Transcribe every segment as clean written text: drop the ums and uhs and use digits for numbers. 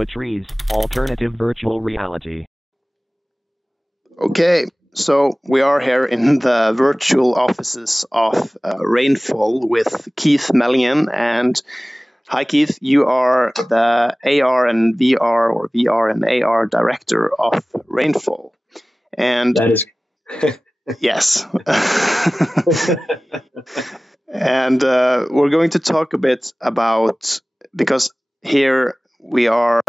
Matriz, alternative virtual reality. Okay, so we are here in the virtual offices of Rainfall with Keith Mellingen. And hi, Keith, you are the AR and VR or VR and AR Director of Rainfall. And that is yes. And we're going to talk a bit about, because here we are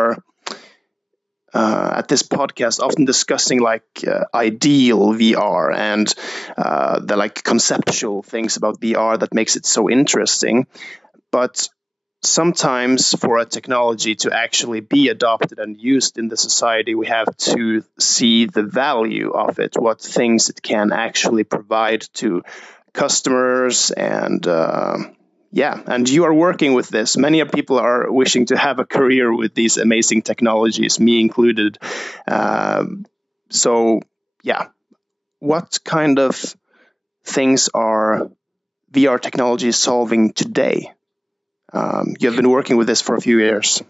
at this podcast often discussing ideal VR and the conceptual things about VR that makes it so interesting. But sometimes for a technology to actually be adopted and used in the society, we have to see the value of it, what things it can actually provide to customers. And and you are working with this. Many people are wishing to have a career with these amazing technologies, me included. What kind of things are VR technologies solving today? You have been working with this for a few years.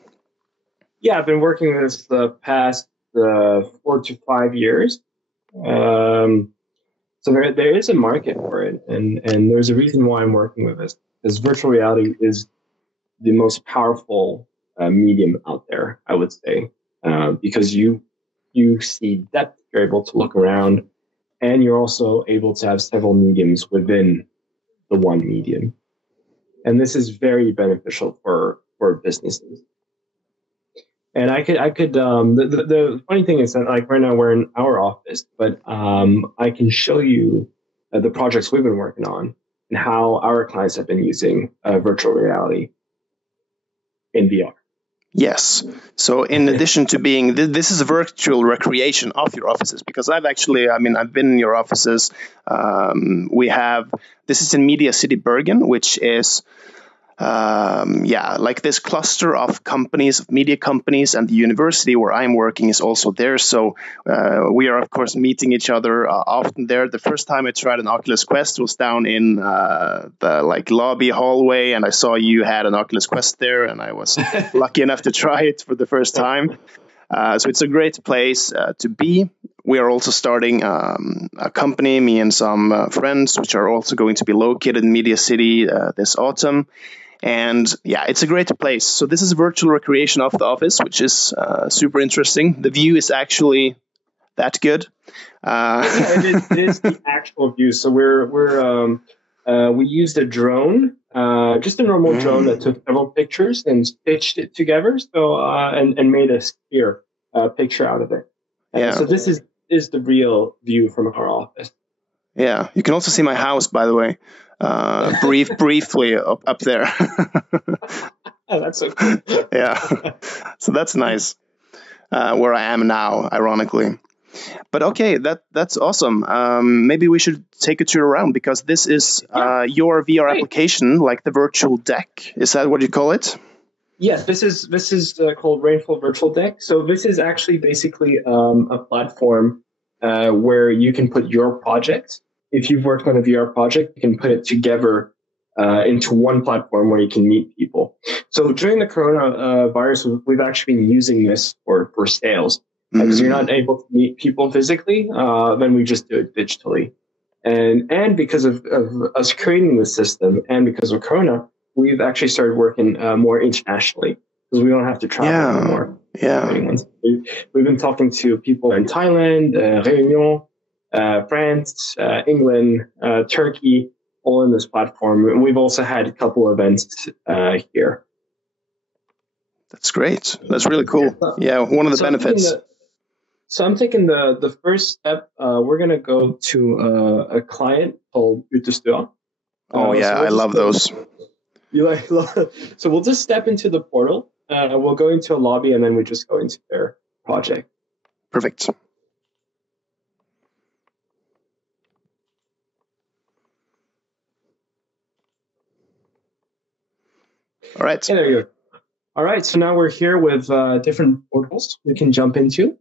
Yeah, I've been working with this the past 4 to 5 years. So there is a market for it, and there's a reason why I'm working with this. Because virtual reality is the most powerful medium out there, I would say, because you see depth, you're able to look around, and you're also able to have several mediums within the one medium. And this is very beneficial for businesses. And the funny thing is that right now we're in our office, but I can show you the projects we've been working on and how our clients have been using virtual reality in VR. Yes. So in addition to being, this is a virtual recreation of your offices, because I've been in your offices. This is in Media City Bergen, which is this cluster of companies, of media companies, and the university where I'm working is also there. So we are, of course, meeting each other often there. The first time I tried an Oculus Quest was down in the lobby hallway, and I saw you had an Oculus Quest there, and I was lucky enough to try it for the first time. So it's a great place to be. We are also starting a company, me and some friends, which are also going to be located in Media City this autumn. And it's a great place. So this is a virtual recreation of the office, which is super interesting. The view is actually that good. It is the actual view. So we used a drone, just a normal drone that took several pictures and stitched it together. So and made a sphere picture out of it. So this is the real view from our office. Yeah, you can also see my house, by the way. Briefly up there. Oh, that's so cool. Yeah, so that's nice. Where I am now, ironically. But okay, that's awesome. Maybe we should take a tour around, because this is your VR application, like the virtual deck. Is that what you call it? Yes, this is called Rainfall Virtual Deck. So this is actually basically a platform where you can put your project. If you've worked on a VR project, you can put it together into one platform where you can meet people. So during the coronavirus, we've actually been using this for sales, because you're not able to meet people physically. Then we just do it digitally, and because of us creating the system, and because of Corona, we've actually started working more internationally, because we don't have to travel anymore. Yeah. We've been talking to people in Thailand, Réunion, France, England, Turkey, all in this platform. And we've also had a couple events here. That's great. That's really cool. Yeah, one of the benefits. I'm taking the first step. We're going to go to a client called Utestua. I love those. So we'll just step into the portal. We'll go into a lobby, and then we just go into their project. Perfect. All right. Yeah, there you go. All right. So now we're here with different portals we can jump into.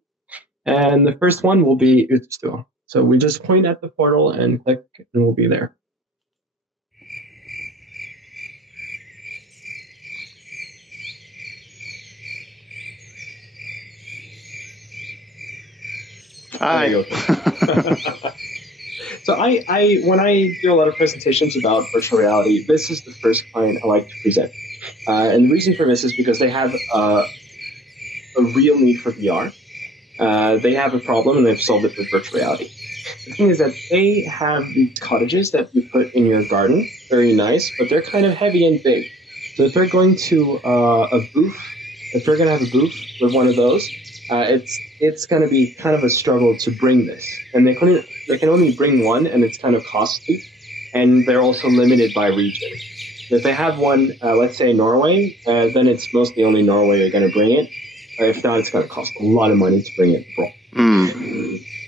And the first one will be Utestua. So we just point at the portal and click, and we'll be there. Hi. So when I do a lot of presentations about virtual reality, this is the first client I like to present. And the reason for this is because they have a real need for VR. They have a problem and they've solved it with virtual reality. The thing is that they have these cottages that you put in your garden, very nice, but they're kind of heavy and big. So if they're going to a booth, if they're going to have a booth with one of those, it's going to be kind of a struggle to bring this. And they can only bring one, and it's kind of costly. And they're also limited by region. If they have one, let's say Norway, then it's mostly only Norway you're going to bring it. If not, it's going to cost a lot of money to bring it abroad.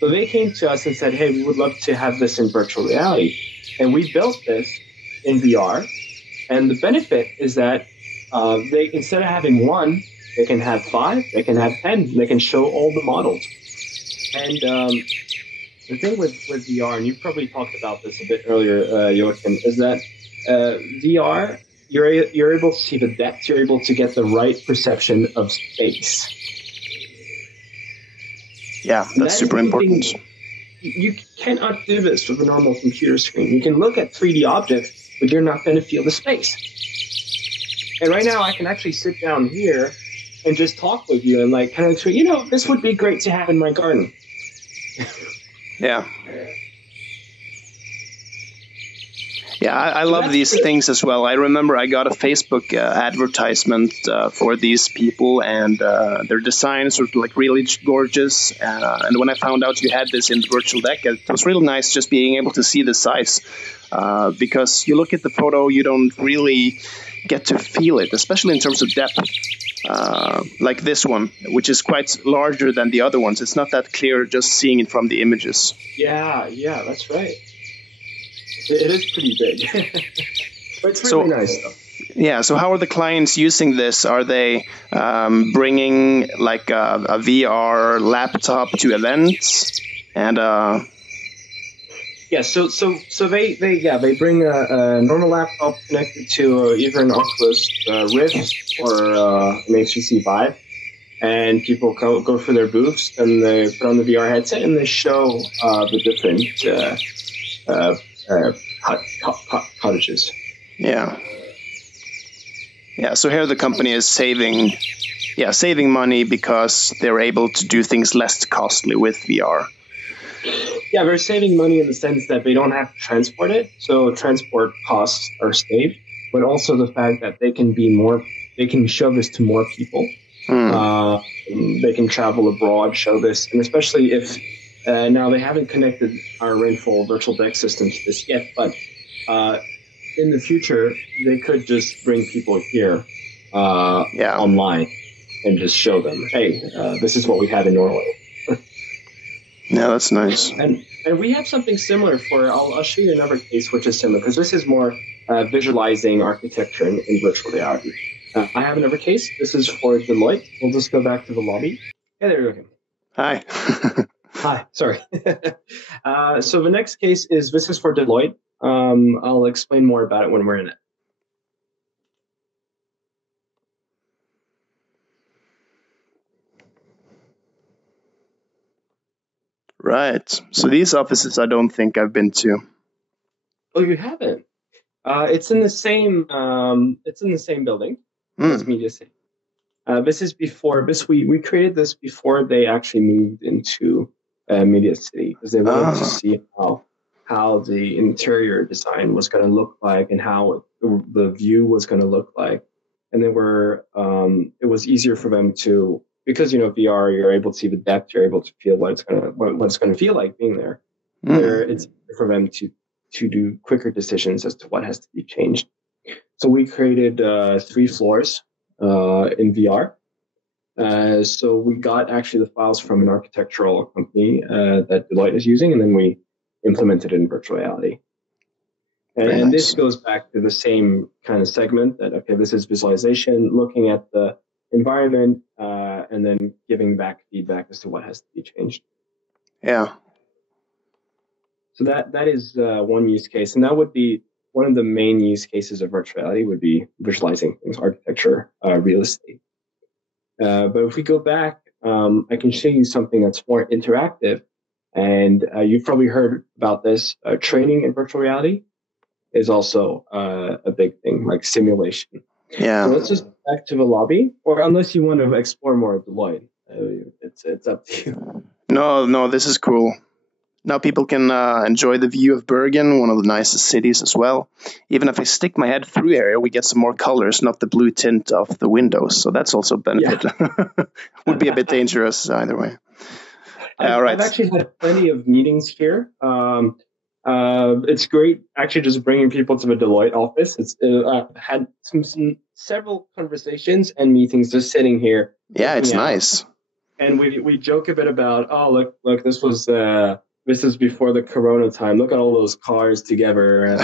So they came to us and said, hey, we would love to have this in virtual reality. And we built this in VR. And the benefit is that they, instead of having one, they can have 5, they can have 10, they can show all the models. And the thing with VR, and you probably talked about this a bit earlier, Joachim, is that VR, you're able to see the depth, you're able to get the right perception of space. Yeah, that's super important. You cannot do this with a normal computer screen. You can look at 3D objects, but you're not going to feel the space. And right now, I can actually sit down here and just talk with you and like kind of say, this would be great to have in my garden. Yeah. Yeah, I love these things as well. I remember I got a Facebook advertisement for these people, and their designs were like really gorgeous. And when I found out you had this in the virtual deck, it was really nice just being able to see the size. Because you look at the photo, you don't really get to feel it, especially in terms of depth. Like this one, which is quite larger than the other ones. It's not that clear just seeing it from the images. Yeah, that's right. It is pretty big. But it's really nice, though. Yeah, so how are the clients using this? Are they bringing like a VR laptop to events? And yeah, so they bring a normal laptop connected to either an Oculus Rift or an HTC Vive, and people go for their booths and they put on the VR headset and they show the different cottages. Yeah. Yeah, so here the company is saving money because they're able to do things less costly with VR. Yeah, they're saving money in the sense that they don't have to transport it, so transport costs are saved, but also the fact that they can show this to more people. They can travel abroad, show this, and especially if now they haven't connected our Rainfall virtual deck system to this yet, but in the future they could just bring people here online and just show them, hey, this is what we have in Norway. Yeah, that's nice. And we have something similar for, I'll show you another case which is similar, because this is more visualizing architecture in virtual reality. I have another case. This is for Deloitte. We'll just go back to the lobby. Hey there you go. Hi. Hi, sorry. So the next case this is for Deloitte. I'll explain more about it when we're in it. Right. So these offices I don't think I've been to. Oh, you haven't? It's in the same building. It's Media City. This is before we created this before they actually moved into Media City, because they wanted to see how the interior design was going to look like and how the view was going to look like. And they were it was easier for them to, because VR, you're able to see the depth, you're able to feel what it's going to feel like being there. It's easier for them to do quicker decisions as to what has to be changed. So we created 3 floors in VR. So we got actually the files from an architectural company that Deloitte is using, and then we implemented it in virtual reality. And this goes back to the same kind of segment that, okay, this is visualization, looking at the environment, and then giving back feedback as to what has to be changed. Yeah. So that is one use case, and that would be one of the main use cases of virtual reality would be visualizing things, architecture, real estate. But if we go back, I can show you something that's more interactive, And you've probably heard about this. Training in virtual reality is also a big thing, like simulation. Yeah. So let's just go back to the lobby, or unless you want to explore more of Deloitte, it's up to you. No, this is cool. Now people can enjoy the view of Bergen, one of the nicest cities as well. Even if I stick my head through here, we get some more colors, not the blue tint of the windows. So that's also a benefit. Yeah. Would be a bit dangerous either way. I've actually had plenty of meetings here. It's great actually just bringing people to the Deloitte office. I've had several conversations and meetings just sitting here. Yeah, it's nice. And we joke a bit about, oh, look, this is before the Corona time. Look at all those cars together.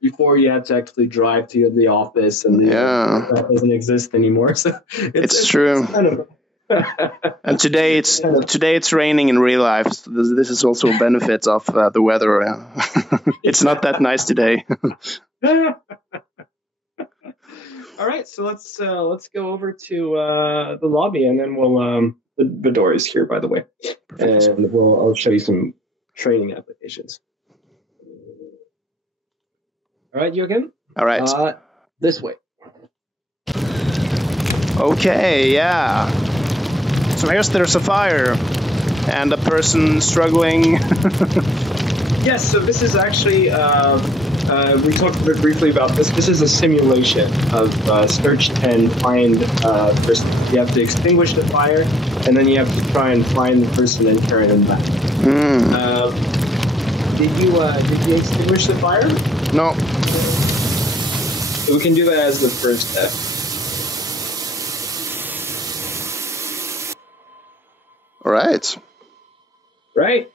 Before you had to actually drive to the office, and that doesn't exist anymore. So it's true. It's kind of and today it's raining in real life. So this is also a benefit of the weather. It's not that nice today. All right, so let's go over to the lobby, and then we'll the door is here, by the way. Perfect. And I'll show you some training applications. All right, Jürgen? All right. This way. Okay, yeah. So there's a fire and a person struggling. Yes, so this is actually, we talked a bit briefly about this. This is a simulation of search and find person. You have to extinguish the fire, and then you have to try and find the person and carry them back. Did you extinguish the fire? No. So we can do that as the first step. All right. Right.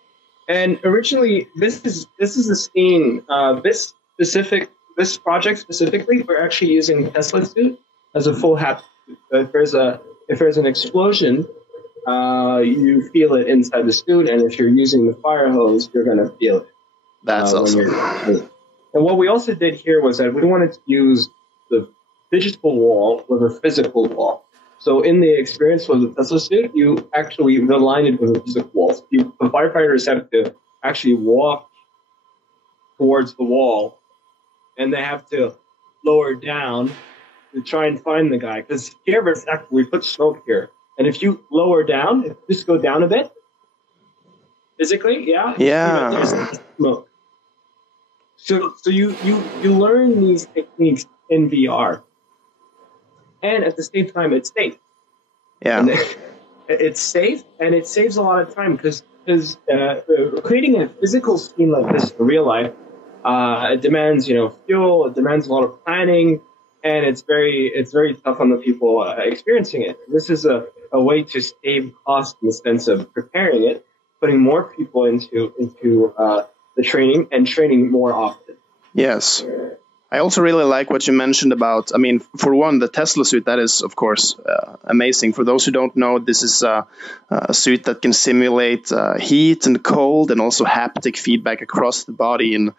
And originally, this is a scene. This project specifically, we're actually using Tesla suit as a full hat. If there's an explosion, you feel it inside the suit, and if you're using the fire hose, you're going to feel it. That's awesome. And what we also did here was that we wanted to use the digital wall with a physical wall. So in the experience with the Tesla suit, you actually align it with a physical wall. So the firefighters have to actually walk towards the wall, and they have to lower down to try and find the guy. Because here, we put smoke here. And if you lower down, if you just go down a bit, physically, there's smoke. So you learn these techniques in VR. And at the same time, it's safe. Yeah, it's safe, and it saves a lot of time because creating a physical scene like this in real life, it demands fuel, it demands a lot of planning, and it's very tough on the people experiencing it. This is a way to save cost in the sense of preparing it, putting more people into the training and training more often. Yes. I also really like what you mentioned about, for one, the Tesla suit. That is, of course, amazing. For those who don't know, this is a suit that can simulate heat and cold and also haptic feedback across the body in,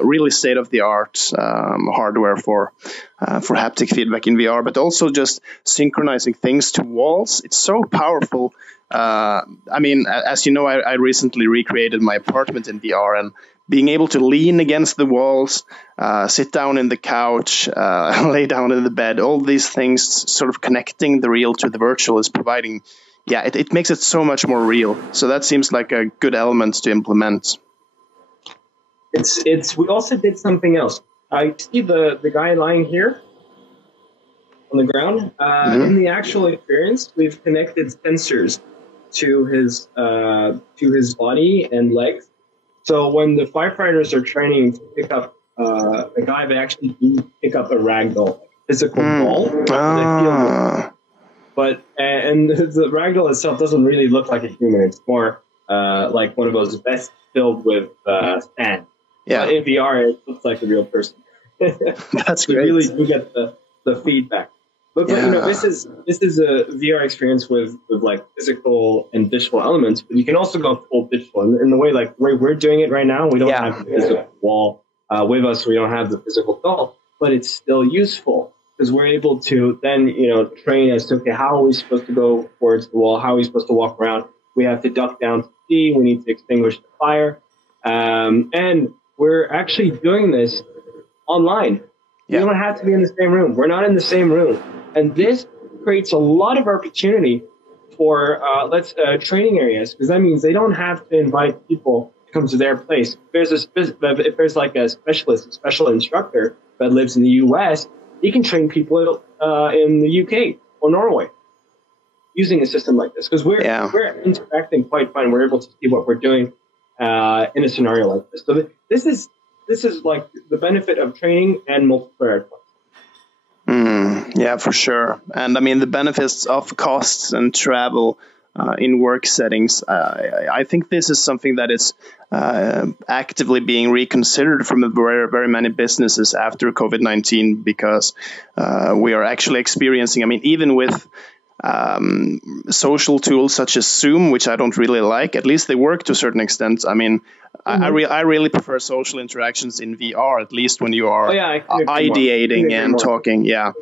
really state-of-the-art hardware for haptic feedback in VR, but also just synchronizing things to walls. It's so powerful. As you know, I recently recreated my apartment in VR, and being able to lean against the walls, sit down in the couch, lay down in the bed, all these things sort of connecting the real to the virtual is providing, it makes it so much more real. So that seems like a good element to implement. We also did something else. I see the guy lying here on the ground. In the actual experience, we've connected sensors to his body and legs. So when the firefighters are training to pick up a guy, they actually do pick up a ragdoll, physical ball. But the ragdoll itself doesn't really look like a human. It's more like one of those vests filled with sand. Yeah. In VR, it looks like a real person. That's great. You really do get the feedback. But this is a VR experience with like physical and digital elements. But you can also go full digital in the way like we're doing it right now. We don't have the physical wall with us. We don't have the physical doll, but it's still useful because we're able to then, train as to, okay, how are we supposed to go towards the wall? How are we supposed to walk around? We have to duck down to see. We need to extinguish the fire. And we're actually doing this online. Yeah. We don't have to be in the same room. We're not in the same room. And this creates a lot of opportunity for training areas, because that means they don't have to invite people to come to their place. If there's like a special instructor that lives in the US, he can train people in the UK or Norway using a system like this, because we're interacting quite fine. We're able to see what we're doing in a scenario like this. So this is like the benefit of training and multiplayer. Yeah, for sure. And I mean, the benefits of costs and travel in work settings, I think this is something that is actively being reconsidered from very, very many businesses after COVID-19, because we are actually experiencing, I mean, even with social tools such as Zoom, which I don't really like, at least they work to a certain extent. I mean, I really prefer social interactions in VR, at least when you are ideating and talking. Yeah.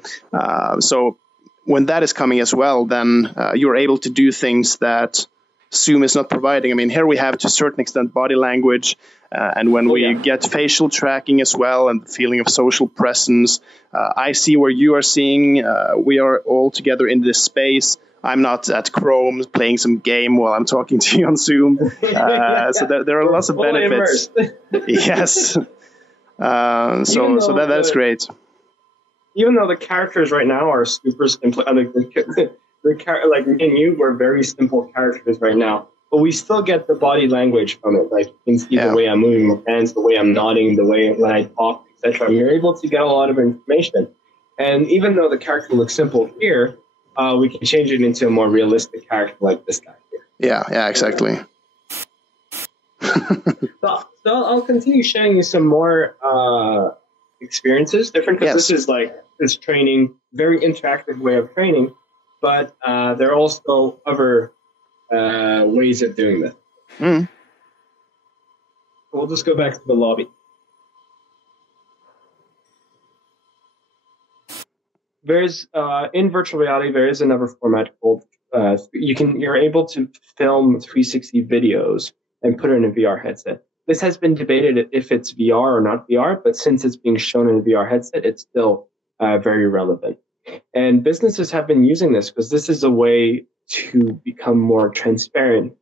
So when that is coming as well, then you're able to do things that Zoom is not providing. I mean, here we have to a certain extent body language, and when we get facial tracking as well, and the feeling of social presence. I see where you are seeing. We are all together in this space. I'm not at Chrome playing some game while I'm talking to you on Zoom. So there are lots of benefits. Yes. So that's great. Even though the characters right now are super simple, like me and you, we're very simple characters right now, but we still get the body language from it. Like you can see the way I'm moving my hands, the way I'm nodding, the way when I talk, etc. And you're able to get a lot of information. And even though the character looks simple here, we can change it into a more realistic character like this guy here. Yeah, exactly. So I'll continue showing you some more experiences, different, because this is like this training, very interactive way of training, but there are also other ways of doing this. We'll just go back to the lobby. There's in virtual reality, there is another format called you're able to film 360 videos and put it in a VR headset. This has been debated if it's VR or not VR, but since it's being shown in a VR headset, it's still very relevant. And businesses have been using this because this is a way to become more transparent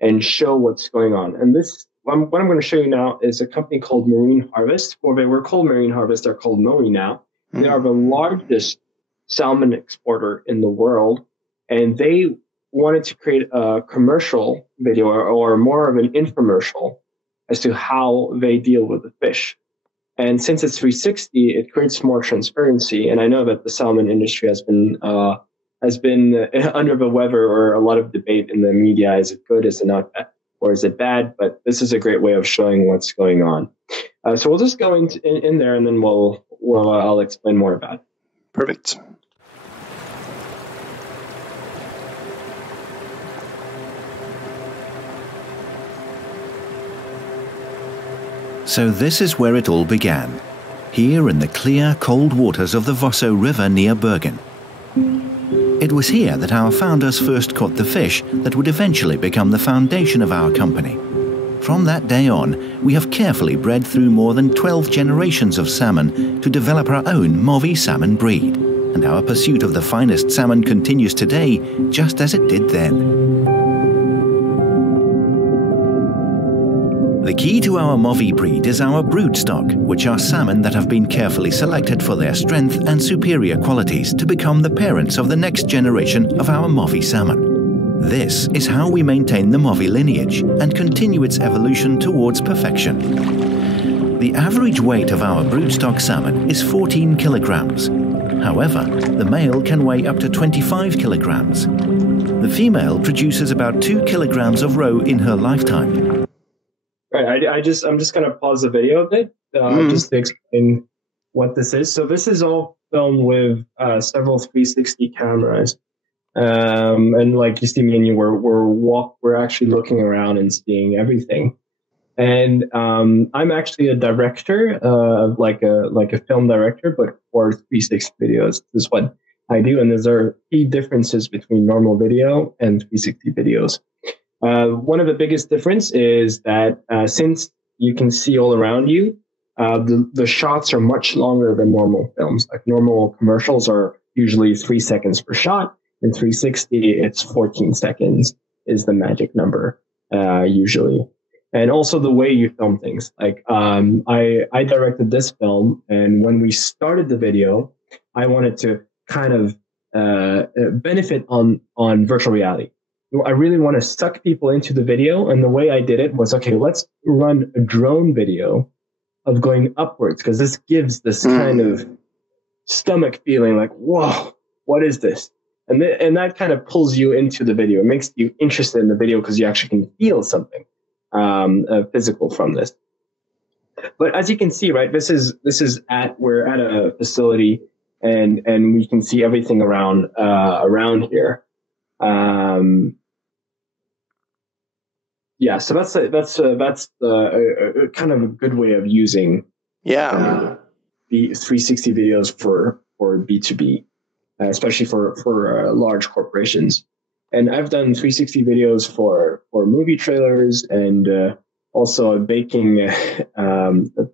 and show what's going on. And what I'm going to show you now is a company called Marine Harvest. Well, they were called Marine Harvest. They're called Mowi now. They are the largest salmon exporter in the world. And they wanted to create a commercial video or more of an infomercial as to how they deal with the fish. And since it's 360, it creates more transparency. And I know that the salmon industry has been under the weather, or a lot of debate in the media. Is it good? Is it not? Or is it bad? But this is a great way of showing what's going on. So we'll just go in there, and then I'll explain more about it. Perfect. So this is where it all began, here in the clear, cold waters of the Vosso River near Bergen. It was here that our founders first caught the fish that would eventually become the foundation of our company. From that day on, we have carefully bred through more than 12 generations of salmon to develop our own Mowi salmon breed. And our pursuit of the finest salmon continues today, just as it did then. The key to our Mowi breed is our broodstock, which are salmon that have been carefully selected for their strength and superior qualities to become the parents of the next generation of our Mowi salmon. This is how we maintain the Mowi lineage and continue its evolution towards perfection. The average weight of our broodstock salmon is 14 kilograms. However, the male can weigh up to 25 kilograms. The female produces about 2 kilograms of roe in her lifetime. Right, I'm just going to pause the video a bit just to explain what this is. So this is all filmed with several 360 cameras, and like you see me and you, we're actually looking around and seeing everything. And I'm actually a director, like a film director, but for 360 videos. This is what I do, and there are key differences between normal video and 360 videos. One of the biggest difference is that since you can see all around you, the shots are much longer than normal films. Like normal commercials are usually 3 seconds per shot. In 360, it's 14 seconds is the magic number usually. And also the way you film things. Like I directed this film, and when we started the video, I wanted to kind of benefit on virtual reality. I really want to suck people into the video, and the way I did it was, okay, let's run a drone video of going upwards, because this gives this kind of stomach feeling, like, whoa, what is this? And that kind of pulls you into the video. It makes you interested in the video because you actually can feel something physical from this. But as you can see, right, we're at a facility, and we can see everything around here. Yeah, so that's kind of a good way of using the 360 videos for B2B, especially for large corporations. And I've done 360 videos for movie trailers, and also a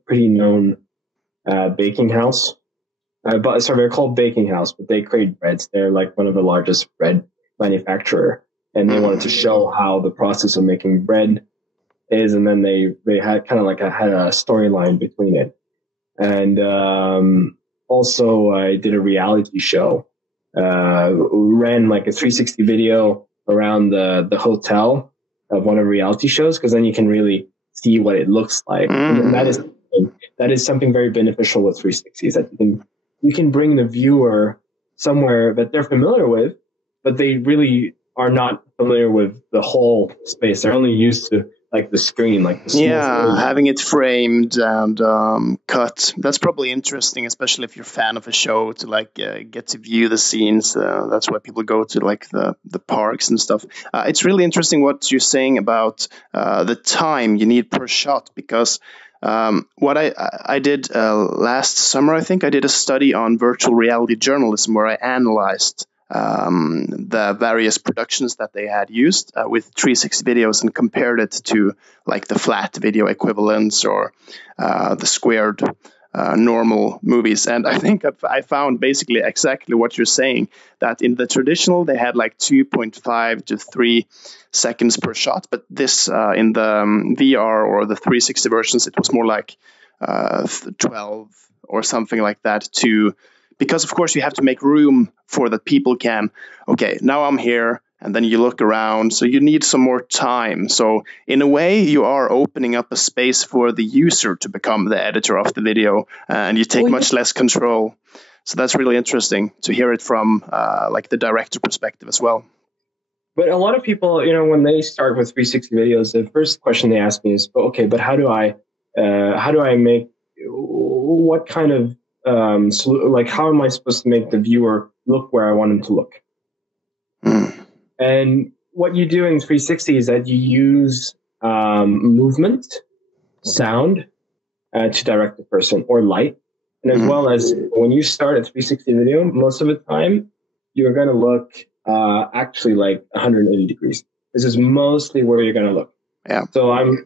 pretty known baking house. They're called Baking House, but they create breads. They're like one of the largest bread manufacturer, and they wanted to show how the process of making bread is, and then they had kind of like had a storyline between it. And also I did a reality show. Ran like a 360 video around the hotel of one of the reality shows, because then you can really see what it looks like. And that is something very beneficial with 360s, that you can bring the viewer somewhere that they're familiar with, but they really are not familiar with the whole space. They're only used to like the screen, like the screen. Having it framed and cut. That's probably interesting, especially if you're a fan of a show, to like get to view the scenes. That's why people go to like the parks and stuff. It's really interesting what you're saying about the time you need per shot, because what I did last summer, I think I did a study on virtual reality journalism, where I analyzed the various productions that they had used with 360 videos, and compared it to like the flat video equivalents or the squared normal movies. And I think I found basically exactly what you're saying, that in the traditional they had like 2.5 to 3 seconds per shot, but this in the VR or the 360 versions, it was more like 12 or something like that, because of course you have to make room for that people can, okay, now I'm here, and then you look around, so you need some more time. So in a way, you are opening up a space for the user to become the editor of the video, and you take much less control. So that's really interesting to hear it from like the director perspective as well. But a lot of people, when they start with 360 videos, the first question they ask me is, okay, but how do I make, what kind of, how am I supposed to make the viewer look where I want him to look? And what you do in 360 is that you use movement, sound to direct the person, or light. And as well as when you start a 360 video, most of the time, you're going to look actually like 180 degrees. This is mostly where you're going to look. Yeah. So I'm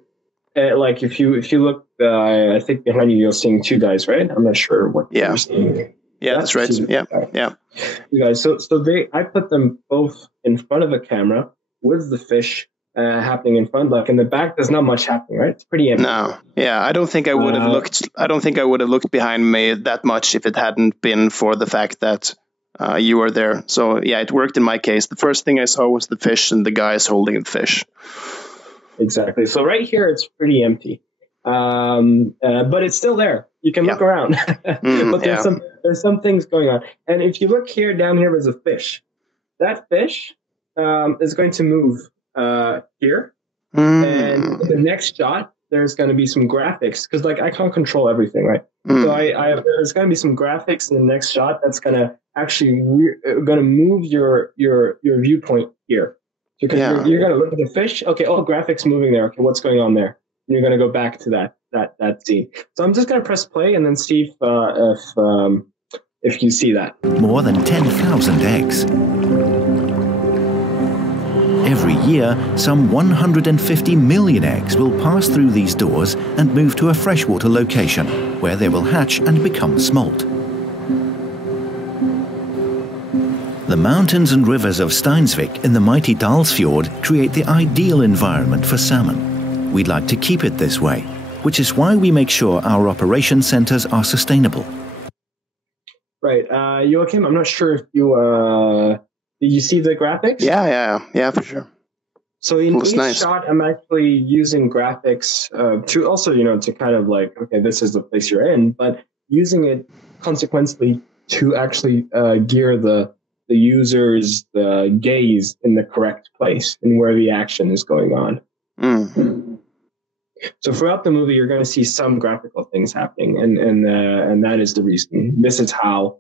like, if you look, I think behind you, you're seeing two guys, right? I'm not sure what you're seeing. Yeah, that's right. Yeah. You guys. So I put them both in front of a camera with the fish happening in front. Like in the back, there's not much happening, right? It's pretty empty. No. Yeah, I don't think I would have looked. I don't think I would have looked behind me that much if it hadn't been for the fact that you were there. So yeah, it worked in my case. The first thing I saw was the fish and the guys holding the fish. Exactly. So right here, it's pretty empty, but it's still there. You can look around, but there's some things going on. And if you look here, down here, there's a fish. That fish is going to move here, and the next shot, there's going to be some graphics, because like I can't control everything, right? So there's going to be some graphics in the next shot that's going to actually going to move your viewpoint here. Because you're going to look at the fish. Okay, all graphics moving there. Okay, what's going on there? you're going to go back to that scene. So I'm just going to press play and then see if you see that. More than 10,000 eggs. Every year, some 150 million eggs will pass through these doors and move to a freshwater location, where they will hatch and become smolt. The mountains and rivers of Steinsvik in the mighty Dalsfjord create the ideal environment for salmon. We'd like to keep it this way, which is why we make sure our operation centres are sustainable. Right. Joachim, I'm not sure if you... did you see the graphics? Yeah, for sure. So in each shot, I'm actually using graphics to also, to kind of like, okay, this is the place you're in, but using it consequently to actually gear the user's gaze in the correct place and where the action is going on. Mm. So throughout the movie, you're going to see some graphical things happening, and that is the reason. This is how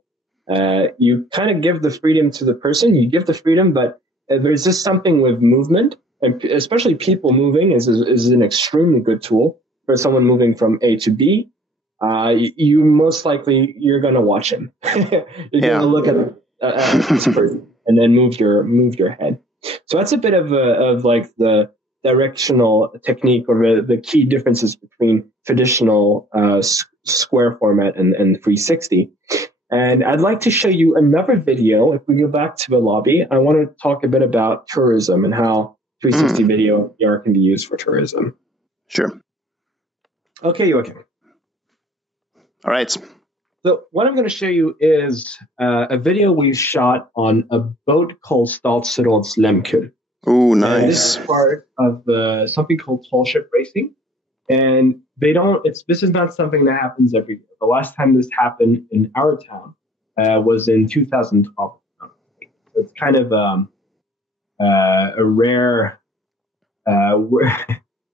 you kind of give the freedom to the person. You give the freedom, but there's just something with movement, and especially people moving is an extremely good tool for someone moving from A to B. You most likely you're going to watch him. You're going to look at this person and then move your head. So that's a bit of like the directional technique or the key differences between traditional square format and 360. And I'd like to show you another video. If we go back to the lobby, I want to talk a bit about tourism and how 360 video VR can be used for tourism. Sure. Okay, Joachim. All right. So what I'm going to show you is a video we shot on a boat called Statsråds Lemkull. Ooh, nice. And this is part of something called tall ship racing. And this is not something that happens every year. The last time this happened in our town was in 2012. It's kind of a rare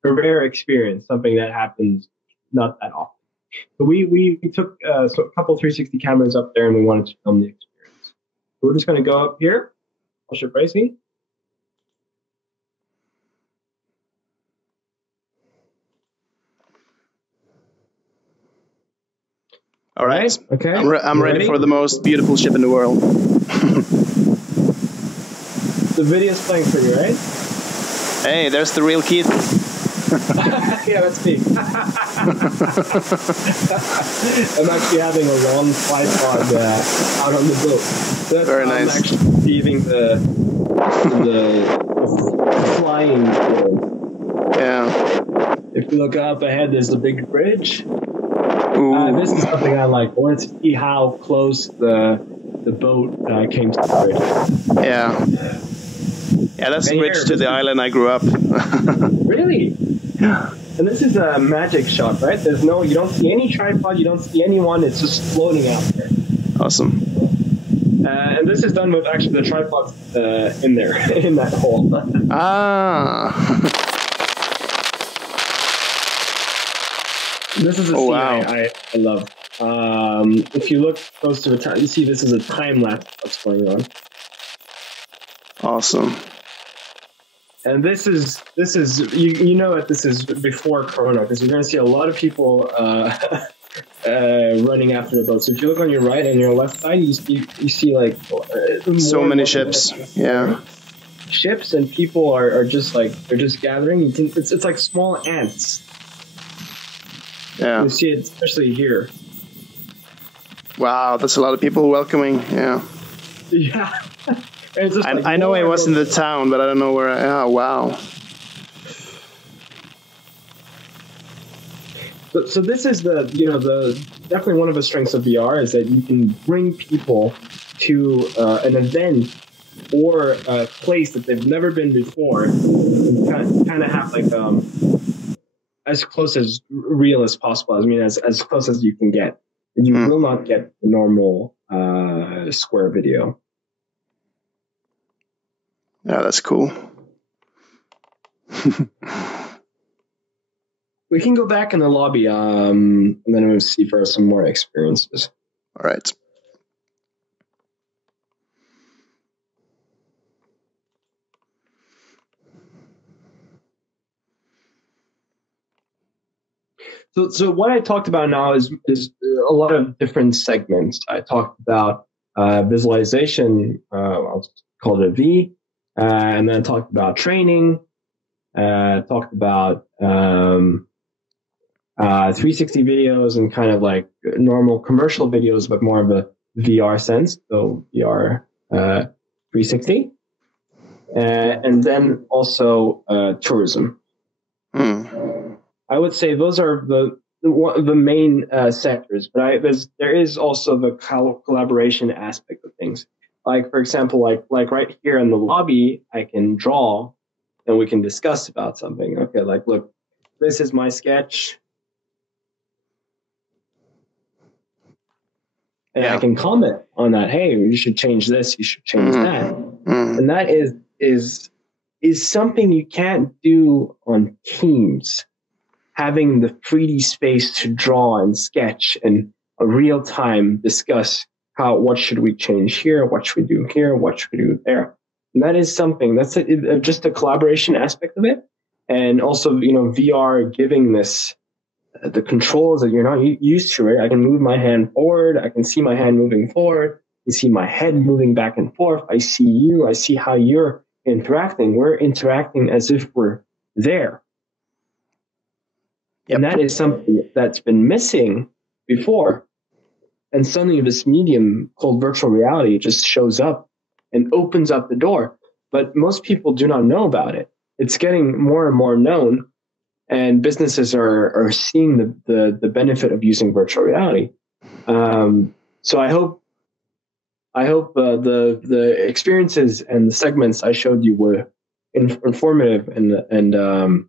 experience, something that happens not that often. So we took a couple 360 cameras up there and we wanted to film the experience. So we're just going to go up here, tall ship racing. All right. Okay. I'm ready for the most beautiful ship in the world. The video's playing for you, right? Hey, there's the real Keith. Yeah, that's me. I'm actually having a long tripod out on the boat. So that's very nice. I'm actually receiving the flying field. Yeah. If you look up ahead, there's the big bridge. This is something I like. I wanted to see how close the boat came to the bridge. Yeah, that's the bridge to the island I grew up. Really? Yeah. And this is a magic shot, right? You don't see any tripod, you don't see anyone, it's just floating out there. Awesome. And this is done with actually the tripod in there, in that hole. This is a scene I love. If you look close to the time, you see this is a time lapse of what's going on. Awesome. And this is you know that this is before Corona, because you're going to see a lot of people running after the boat. So if you look on your right and your left side, you see like so many ships. Yeah. Ships, and people are just like they're just gathering. It's like small ants. Yeah. You see it especially here. Wow, that's a lot of people welcoming. Yeah. Yeah. It's just I know I was in the town, but I don't know where. Oh, wow. So this is definitely one of the strengths of VR is that you can bring people to an event or a place that they've never been before, and kind of have like as close as real as possible. I mean, as close as you can get. You will not get the normal square video. Yeah, that's cool. We can go back in the lobby, and then we'll see for some more experiences. All right. So what I talked about now is a lot of different segments. I talked about visualization, I'll call it a V, and then talked about training, talked about 360 videos and kind of like normal commercial videos, but more of a VR sense, so VR 360, and then also tourism. I would say those are the main sectors, but there is also the collaboration aspect of things. Like, for example, like right here in the lobby, I can draw and we can discuss about something. Okay, like, look, this is my sketch. And I can comment on that. Hey, you should change this. You should change that. And that is something you can't do on Teams. Having the 3D space to draw and sketch and a real time discuss what should we change here, what should we do here, what should we do there. And that is something that's just a collaboration aspect of it. And also, VR giving this the controls that you're not used to. Right? I can move my hand forward. I can see my hand moving forward. You see my head moving back and forth. I see you. I see how you're interacting. We're interacting as if we're there. Yep. And that is something that's been missing before. And suddenly this medium called virtual reality just shows up and opens up the door. But most people do not know about it. It's getting more and more known. And businesses are seeing the benefit of using virtual reality. So I hope the experiences and the segments I showed you were informative and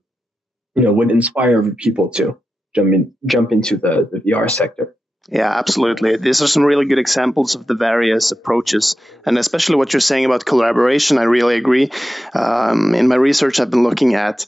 would inspire people to jump into the VR sector. Yeah, absolutely. These are some really good examples of the various approaches, and especially what you're saying about collaboration. I really agree. In my research, I've been looking at,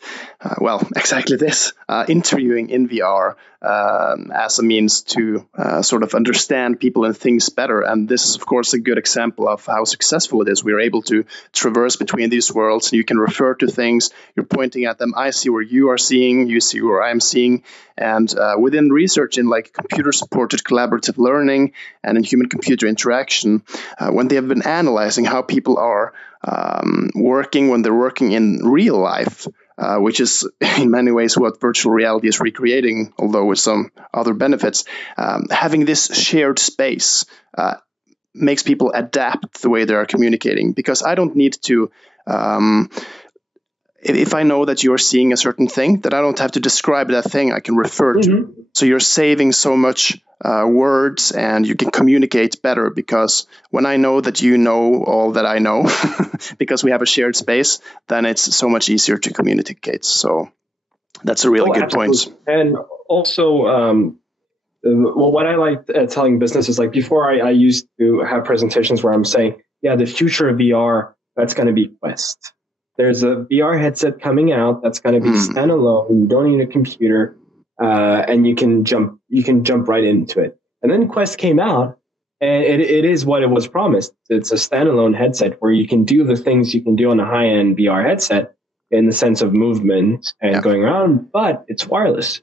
exactly this, interviewing in VR as a means to sort of understand people and things better. And this is, of course, a good example of how successful it is. We're able to traverse between these worlds, and you can refer to things. You're pointing at them. I see where you are seeing. You see where I'm seeing. And within research in like computer-supported collaborative learning and in human-computer interaction, when they have been analyzing how people are working when they're working in real life, which is in many ways what virtual reality is recreating, although with some other benefits, having this shared space makes people adapt the way they are communicating, because I don't need to if I know that you're seeing a certain thing, that I don't have to describe that thing, I can refer to. So you're saving so much words, and you can communicate better, because when I know that you know all that I know, because we have a shared space, then it's so much easier to communicate. So that's a really good point. And also, what I like telling businesses, like before I used to have presentations where I'm saying, yeah, the future of VR, that's going to be Quest. There's a VR headset coming out that's going to be standalone. You don't need a computer, and you can jump right into it. And then Quest came out, and it is what it was promised. It's a standalone headset where you can do the things you can do on a high-end VR headset in the sense of movement and going around, but it's wireless.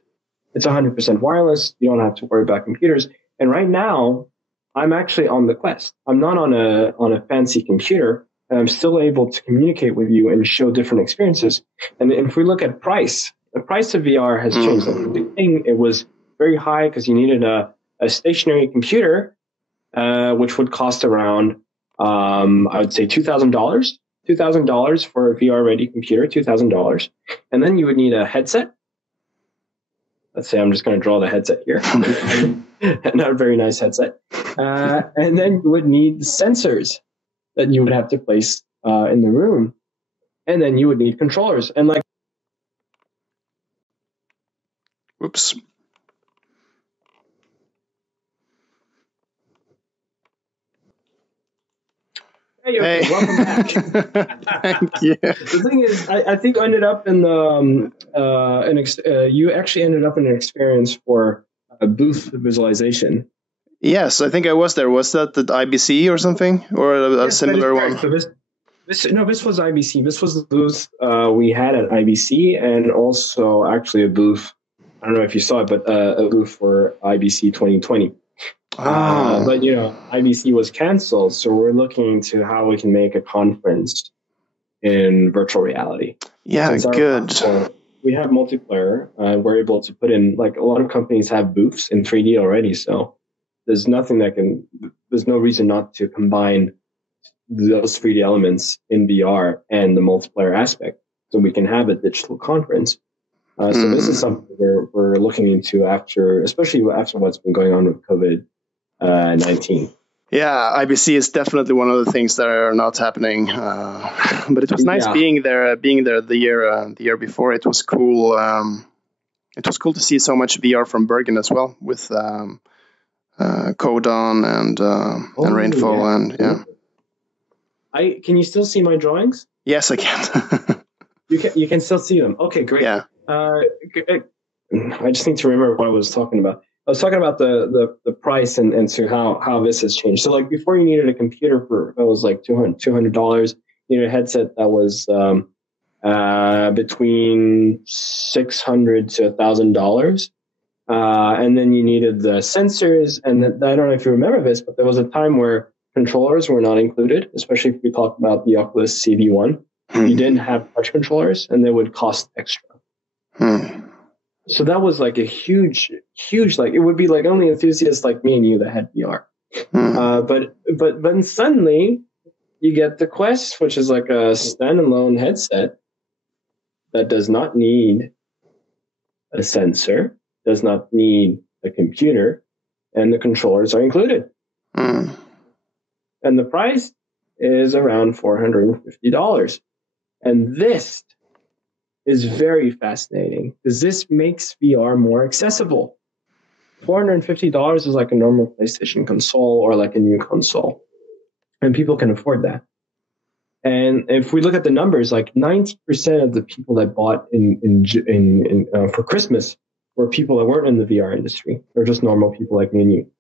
It's 100% wireless. You don't have to worry about computers. And right now, I'm actually on the Quest. I'm not on a fancy computer. And I'm still able to communicate with you and show different experiences. And if we look at price, the price of VR has changed. At the beginning, it was very high because you needed a stationary computer, which would cost around, I would say $2,000. $2,000 for a VR-ready computer, $2,000. And then you would need a headset. Let's say I'm just going to draw the headset here. Not a very nice headset. And then you would need sensors that you would have to place in the room. And then you would need controllers. And like... Whoops. Hey. Welcome back. Thank you. The thing is, I think I ended up in you actually ended up in an experience for a booth visualization. Yes, I think I was there. Was that the IBC or something, or a similar one? So this was IBC. This was the booth we had at IBC, and also actually a booth I don't know if you saw it, but a booth for IBC 2020. But IBC was canceled, so we're looking into how we can make a conference in virtual reality. Yeah, good. We have multiplayer. We're able to put in, like, a lot of companies have booths in 3D already, so there's no reason not to combine those 3D elements in VR and the multiplayer aspect, so we can have a digital conference. So this is something we're looking into especially after what's been going on with COVID-19. Yeah, IBC is definitely one of the things that are not happening. But it was nice being there. The year before, it was cool. It was cool to see so much VR from Bergen as well, with Codon and Rainfall Can you still see my drawings? Yes, I can. You can still see them. Okay, great. Yeah. I just need to remember what I was talking about. I was talking about the price and so how this has changed. So, like, before, you needed a computer that was like $200. You needed a headset that was between $600 to $1,000. And then you needed the sensors. And I don't know if you remember this, but there was a time where controllers were not included, especially if we talk about the Oculus CV1. You didn't have touch controllers, and they would cost extra. So that was like a huge, like, it would be like only enthusiasts like me and you that had VR. But then suddenly you get the Quest, which is like a standalone headset that does not need a sensor, does not need a computer, and the controllers are included. And the price is around $450. And this is very fascinating because this makes VR more accessible. $450 is like a normal PlayStation console or like a new console, and people can afford that. And if we look at the numbers, like 90% of the people that bought for Christmas were people that weren't in the VR industry. They're just normal people like me and you.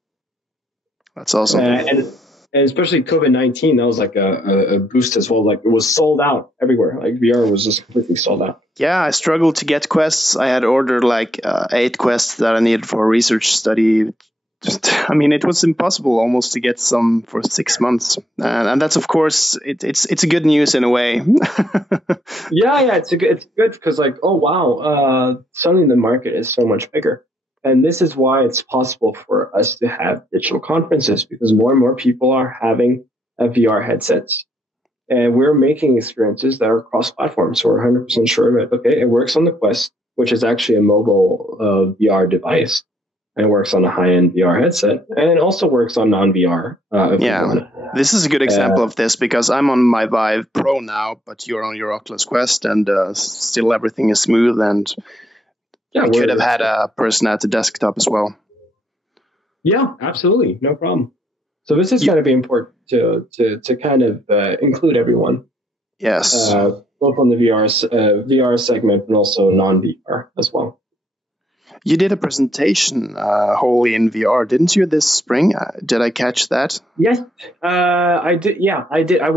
That's awesome. And especially COVID-19, that was like a boost as well. Like, it was sold out everywhere. Like, VR was just completely sold out. Yeah, I struggled to get Quests. I had ordered like 8 Quests that I needed for a research study. It was impossible almost to get some for 6 months. And that's, of course, it's a good news in a way. Yeah, it's good because, like, oh, wow, suddenly the market is so much bigger. And this is why it's possible for us to have digital conferences, because more and more people are having VR headsets. And we're making experiences that are cross-platform. So we're 100% sure that, okay, it works on the Quest, which is actually a mobile VR device. And it works on a high-end VR headset. And it also works on non-VR. This is a good example of this, because I'm on my Vive Pro now, but you're on your Oculus Quest, and still everything is smooth, and we could have had a person at the desktop as well. Yeah, absolutely. No problem. So this is going to be important to kind of include everyone. Yes. Both on the VR segment and also non-VR as well. You did a presentation wholly in VR, didn't you, this spring? Did I catch that? Yes, I did. Yeah, I did. I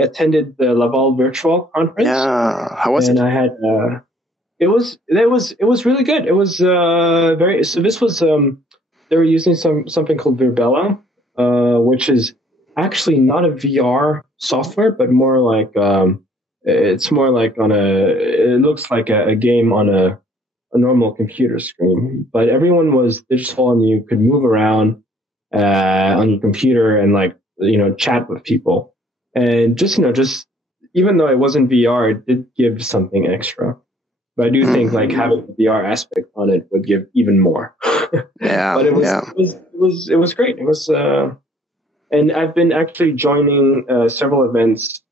attended the Laval Virtual Conference. Yeah, how was it? And I had. It was really good. It was very. So this was they were using something called Virbella, which is actually not a VR software, but more like it's more like it looks like a game on a normal computer screen, but everyone was digital, and you could move around on your computer and, like, chat with people, and just even though it wasn't VR, it did give something extra. But I do think, like, having the VR aspect on it would give even more. Yeah, but it was great. It was, and I've been actually joining several events.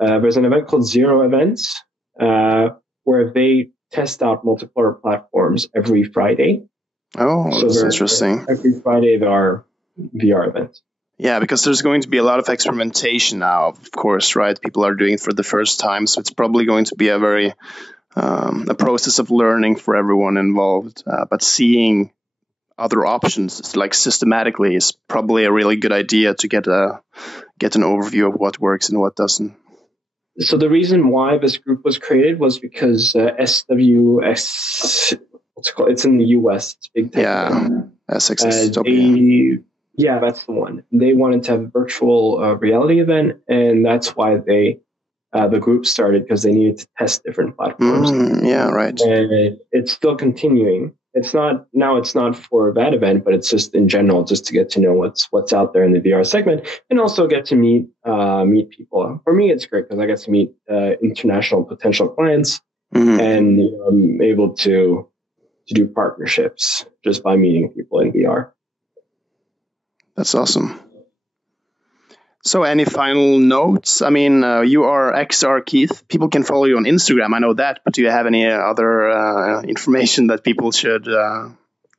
There's an event called Zero Events where they test out multiplayer platforms every Friday. Oh, so that's interesting. Every Friday there are VR events. Yeah, because there's going to be a lot of experimentation now, of course, right? People are doing it for the first time, so it's probably going to be a very a process of learning for everyone involved. But seeing other options, like, systematically, is probably a really good idea to get an overview of what works and what doesn't. So the reason why this group was created was because SWS what's it called? It's in the US. It's a big tech event. Essex Dystopia. Yeah, that's the one. They wanted to have a virtual reality event, and that's why the group started, because they needed to test different platforms. Yeah, right. And it's still continuing. It's not for that event, but it's just in general, just to get to know what's out there in the VR segment, and also get to meet people. For me, it's great because I get to meet international potential clients, and I'm able to do partnerships just by meeting people in VR. That's awesome. So any final notes? I mean, you are XR Keith. People can follow you on Instagram. I know that, but do you have any other information that people should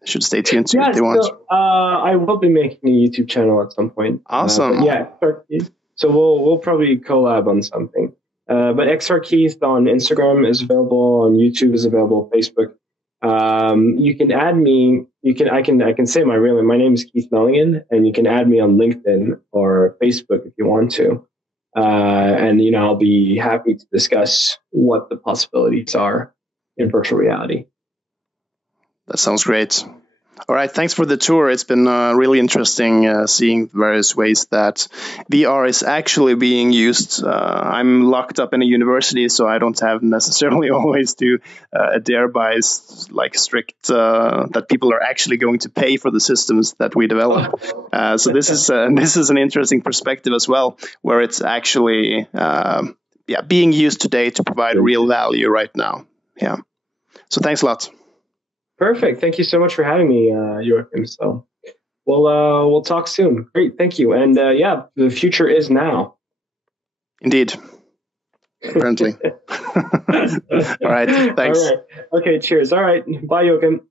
stay tuned to if they want? I will be making a YouTube channel at some point. Awesome. XR Keith. So we'll probably collab on something. But XR Keith on Instagram is available, on YouTube is available, Facebook. You can add me. I can say my name is Keith Mellingen, and you can add me on LinkedIn or Facebook if you want to. And I'll be happy to discuss what the possibilities are in virtual reality. That sounds great. All right, thanks for the tour. It's been really interesting seeing various ways that VR is actually being used. I'm locked up in a university, so I don't have necessarily always to adhere by strict that people are actually going to pay for the systems that we develop. So this is an interesting perspective as well, where it's actually being used today to provide real value right now. Yeah. So thanks a lot. Perfect. Thank you so much for having me, Joachim. So we'll talk soon. Great. Thank you. And the future is now. Indeed. Apparently. All right. Thanks. All right. Okay. Cheers. All right. Bye, Joachim.